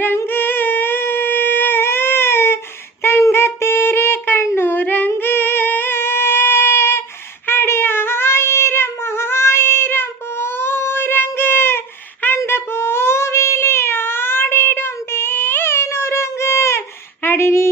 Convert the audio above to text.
கண்ணுரங்கு தங்கத்தேரே கண்ணுரங்கு அடி ஆயிரம் ஆயிரம் பூரங்கு அந்த பூவிலே ஆடிடும் தேனுரங்கு அடி நீ